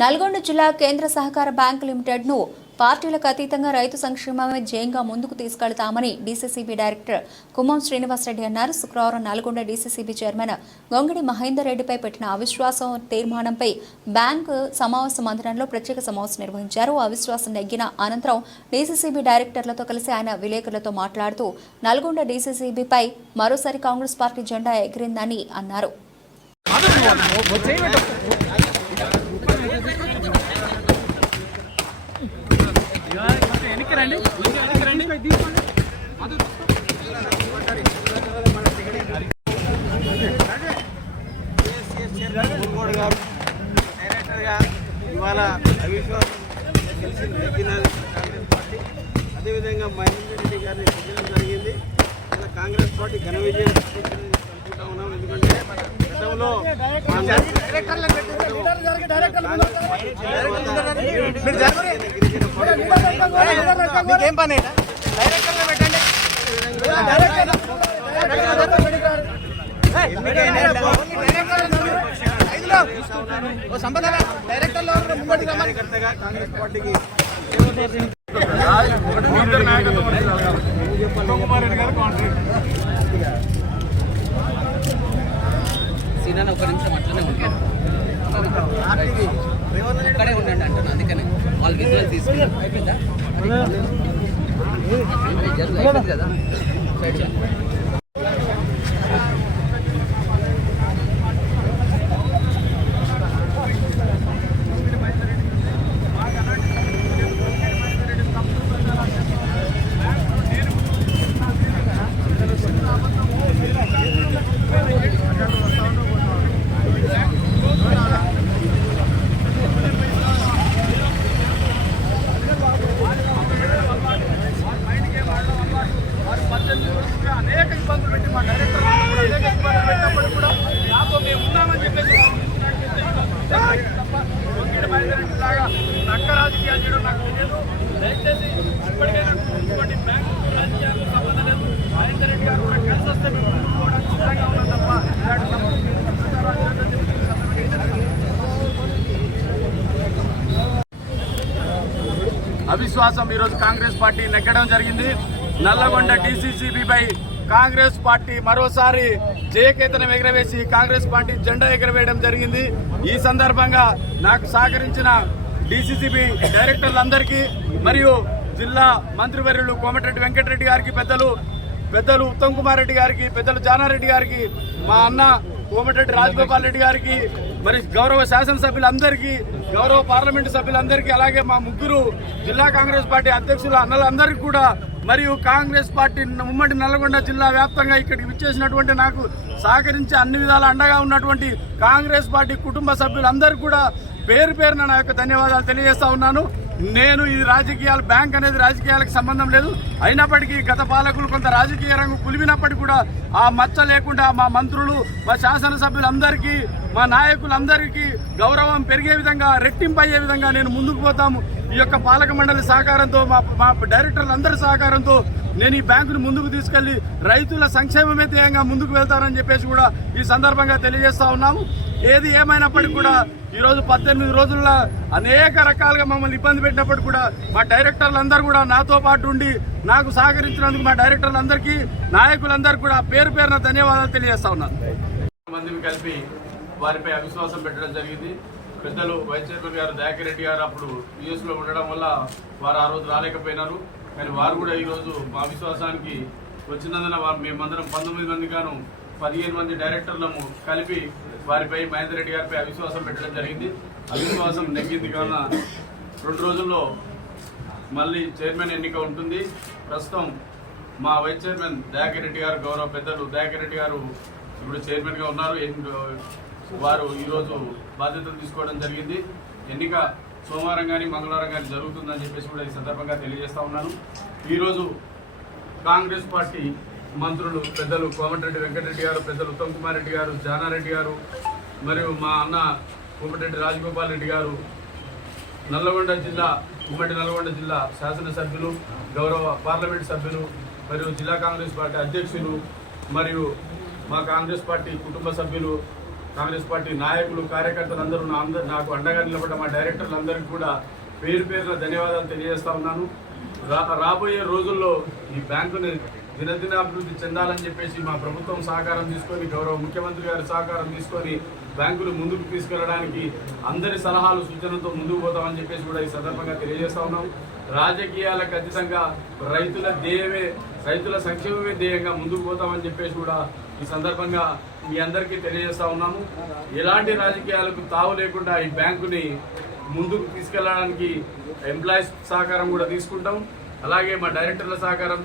నల్గొండ జిల్లా కేంద్ర సహకార బ్యాంక్ లిమిటెడ్ను పార్టీలకు అతీతంగా రైతు సంక్షేమమే జయంగా ముందుకు తీసుకెళ్తామని డీసీసీబీ డైరెక్టర్ కుమ్మం శ్రీనివాసరెడ్డి అన్నారు. శుక్రవారం నల్గొండ డీసీసీబీ చైర్మన్ గొంగడి మహేందర్ రెడ్డిపై పెట్టిన అవిశ్వాసం తీర్మానంపై బ్యాంకు సమావేశ మందిరంలో ప్రత్యేక సమావేశం నిర్వహించారు. అవిశ్వాసం నెగ్గిన అనంతరం డీసీసీబీ డైరెక్టర్లతో కలిసి ఆయన విలేకరులతో మాట్లాడుతూ నల్గొండ డీసీసీబీపై మరోసారి కాంగ్రెస్ పార్టీ జెండా ఎగిరిందని అన్నారు. ఇవాళ అవిశ్వాసం గెలిచి నెగ్గిన కాంగ్రెస్ పార్టీ అదేవిధంగా మహేందర్ రెడ్డి గారిని జరిగింది. ఇలా కాంగ్రెస్ పార్టీ ఘన విజయం. గతంలో మీకేం పని డైరెక్టర్గా పెట్టండి. ఓ సంపద డైరెక్టర్లో ముంబడి కార్యకర్తగా కాంగ్రెస్ పార్టీకి సీనాన్ని నిమిషం అట్లనే ఉంటాడు అక్కడే ఉండండి అంటాను అందుకనే. వాళ్ళు విజువల్ తీసుకున్నారు అయిపోయింది? కదా. అనేక ఇబ్బందులు పెట్టి మా డైరెక్టర్ అనేక ఇబ్బందులు పెట్టినప్పుడు కూడా నాతో మేము ఉన్నామని చెప్పేసి లాగా నక్క రాజకీయాలు చేయడం నాకు తెలియదు. దయచేసి ఇప్పటికైనా నాకు ఇటువంటి బ్యాంకు రాజకీయాలకు సంబంధం లేదు. మహేందర్ రెడ్డి గారు కూడా కలిసి వస్తే మేము ముందుకు సిద్ధంగా ఉన్నాం తప్ప ఇలాంటి అవిశ్వాసం ఈరోజు కాంగ్రెస్ పార్టీ నెగ్గడం జరిగింది. నల్లగొండ డీసీసీబీపై కాంగ్రెస్ పార్టీ మరోసారి జయకేతనం ఎగరవేసి కాంగ్రెస్ పార్టీ జెండా ఎగరవేయడం జరిగింది. ఈ సందర్భంగా నాకు సహకరించిన డీసీసీబీ డైరెక్టర్లందరికీ మరియు జిల్లా మంత్రివర్యులు కోమటిరెడ్డి వెంకటరెడ్డి గారికి పెద్దలు పెద్దలు ఉత్తమ్ కుమార్ రెడ్డి గారికి పెద్దలు జానారెడ్డి గారికి మా అన్న కోమటిరెడ్డి రాజగోపాల్ రెడ్డి గారికి మరి గౌరవ శాసనసభ్యులందరికీ గౌరవ పార్లమెంటు సభ్యులందరికీ అలాగే మా ముగ్గురు జిల్లా కాంగ్రెస్ పార్టీ అధ్యక్షుల అన్నలందరికీ కూడా మరియు కాంగ్రెస్ పార్టీ ఉమ్మడి నల్గొండ జిల్లా వ్యాప్తంగా ఇక్కడికి విచ్చేసినటువంటి నాకు సహకరించి అన్ని విధాల అండగా ఉన్నటువంటి కాంగ్రెస్ పార్టీ కుటుంబ సభ్యులందరికీ కూడా పేరు పేరున నా యొక్క ధన్యవాదాలు తెలియజేస్తా ఉన్నాను. నేను ఇది రాజకీయాలు బ్యాంక్ అనేది రాజకీయాలకు సంబంధం లేదు. అయినప్పటికీ గత పాలకులు కొంత రాజకీయ రంగు కులివినప్పటికీ కూడా ఆ మచ్చ లేకుండా మా మంత్రులు మా శాసనసభ్యులందరికీ మా నాయకులందరికీ గౌరవం పెరిగే విధంగా రెట్టింపు అయ్యే విధంగా నేను ముందుకు పోతాము. ఈ యొక్క పాలక మండలి సహకారంతో మా మా డైరెక్టర్లందరి సహకారంతో నేను ఈ బ్యాంకును ముందుకు తీసుకెళ్ళి రైతుల సంక్షేమమే ధ్యేయంగా ముందుకు వెళ్తానని చెప్పేసి కూడా ఈ సందర్భంగా తెలియజేస్తా ఉన్నాము. ఏది ఏమైనప్పటికీ కూడా ఈరోజు పద్దెనిమిది రోజుల్లో అనేక రకాలుగా మమ్మల్ని ఇబ్బంది పెట్టినప్పుడు కూడా మా డైరెక్టర్లందరూ కూడా నాతో పాటు ఉండి నాకు సహకరించినందుకు మా డైరెక్టర్లందరికీ నాయకులందరికీ కూడా పేరు పేరున ధన్యవాదాలు తెలియజేస్తా ఉన్నాను. మందిని కలిపి వారిపై అవిశ్వాసం పెట్టడం జరిగింది. పెద్దలు వైస్ చైర్మన్ గారు దయాకర్ రెడ్డి గారు అప్పుడు యుఎస్లో ఉండడం వల్ల వారు ఆ రోజు రాలేకపోయినారు. కానీ వారు కూడా ఈరోజు మా విశ్వాసానికి వచ్చినందున వారు మేమందరం పంతొమ్మిది మంది గాను పదిహేను మంది డైరెక్టర్లము కలిపి వారిపై మహేందర్ రెడ్డి గారిపై అవిశ్వాసం పెట్టడం జరిగింది. అవిశ్వాసం నెగ్గింది కావున రెండు రోజుల్లో మళ్ళీ చైర్మన్ ఎన్నిక ఉంటుంది. ప్రస్తుతం మా వైస్ చైర్మన్ దయాకర్ రెడ్డి గారు గౌరవ పెద్దలు. దయాకర్ రెడ్డి గారు ఇప్పుడు చైర్మన్గా ఉన్నారు. వారు ఈరోజు బాధ్యతలు తీసుకోవడం జరిగింది. ఎన్నిక సోమవారం కానీ మంగళవారం కానీ జరుగుతుందని చెప్పేసి కూడా ఈ సందర్భంగా తెలియజేస్తా ఉన్నాను. ఈరోజు కాంగ్రెస్ పార్టీ మంత్రులు పెద్దలు కోమటిరెడ్డి వెంకటరెడ్డి గారు పెద్దలు ఉత్తమ్ కుమార్ రెడ్డి గారు జానారెడ్డి గారు మరియు మా అన్న కోమటిరెడ్డి రాజగోపాల్ రెడ్డి గారు నల్లగొండ జిల్లా ఉమ్మడి నల్గొండ జిల్లా శాసనసభ్యులు గౌరవ పార్లమెంట్ సభ్యులు మరియు జిల్లా కాంగ్రెస్ పార్టీ అధ్యక్షులు మరియు మా కాంగ్రెస్ పార్టీ కుటుంబ సభ్యులు కాంగ్రెస్ పార్టీ నాయకులు కార్యకర్తలు అందరూ నా అందరు నాకు అండగా నిలబడ్డ మా డైరెక్టర్లు అందరికీ కూడా పేరు పేరున ధన్యవాదాలు తెలియజేస్తా ఉన్నాను. రాబోయే రోజుల్లో ఈ బ్యాంకుని దినదినాభివృద్ధి చెందాలని చెప్పేసి మా ప్రభుత్వం సహకారం తీసుకొని గౌరవ ముఖ్యమంత్రి గారి సహకారం తీసుకొని బ్యాంకులు ముందుకు తీసుకెళ్ళడానికి అందరి సలహాలు సూచనలతో ముందుకు పోతామని చెప్పేసి కూడా ఈ సందర్భంగా తెలియజేస్తా ఉన్నాం. రాజకీయాలకు అతీతంగా రైతుల ధ్యేయమే రైతుల సంక్షేమమే ధ్యేయంగా ముందుకు పోతామని చెప్పేసి కూడా ఈ సందర్భంగా మీ అందరికీ తెలియజేస్తా ఉన్నాము. ఎలాంటి రాజకీయాలకు తావు లేకుండా ఈ బ్యాంకుని ముందుకు తీసుకెళ్ళడానికి ఎంప్లాయీస్ సహకారం కూడా తీసుకుంటాం. అలాగే మా డైరెక్టర్ల సహకారం